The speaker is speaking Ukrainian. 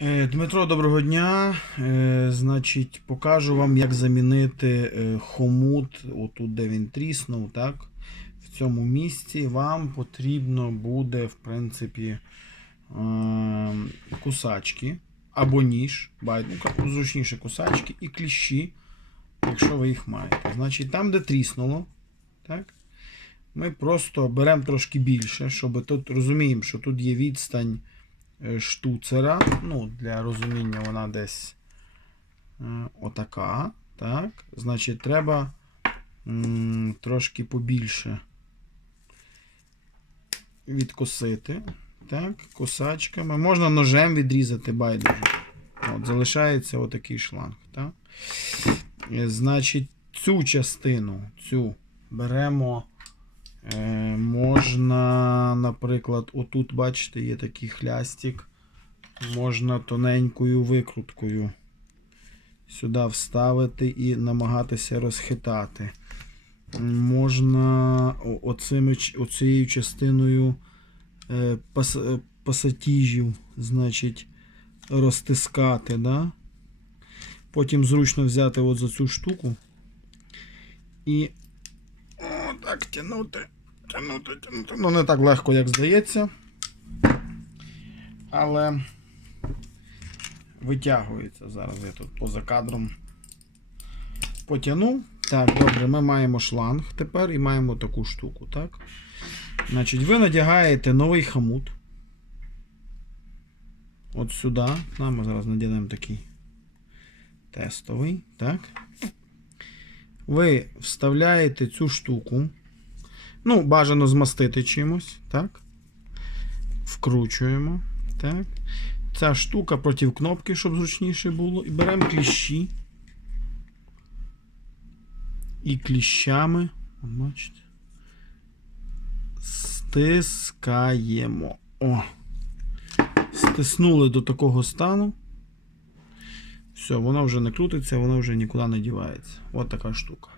Е, Дмитро, доброго дня. Е, Значить, покажу вам, як замінити е, хомут, отут, де він тріснув, так? В цьому місці вам потрібно буде, в принципі, кусачки або ніж, байт, ну, зручніше кусачки і кліщі, якщо ви їх маєте. Значить, там, де тріснуло, так? Ми просто беремо трошки більше, щоб тут розуміємо, що тут є відстань штуцера. Ну, для розуміння вона десь е, отака. Так. Значить, треба м, трошки побільше відкосити. Так, косачками. Можна ножем відрізати байдуже. От, залишається отакий шланг. Так? Е, Значить, цю частину, цю беремо. Е, можна, наприклад, отут, бачите, є такий хлястик. Можна тоненькою викруткою сюди вставити і намагатися розхитати. Можна оцими, оцією частиною е, пас, е, пасатіжів, значить, розтискати. Да? Потім зручно взяти от за цю штуку і отак тягнути. Тягнути. Ну, не так легко, як здається. Але витягується. Зараз я тут поза кадром потягнув. Так, добре, ми маємо шланг тепер і маємо таку штуку, так? Значить, ви надягаєте новий хамут. От сюди. На, ми зараз надягнемо такий тестовий, так? Ви вставляєте цю штуку. Ну, бажано змастити чимось, так? Вкручуємо. Так. Ця штука проти кнопки, щоб зручніше було. І беремо кліщі. І кліщами. Бачите. Стискаємо. О. Стиснули до такого стану. Все, воно вже не крутиться, воно вже нікуди не дівається. От така штука.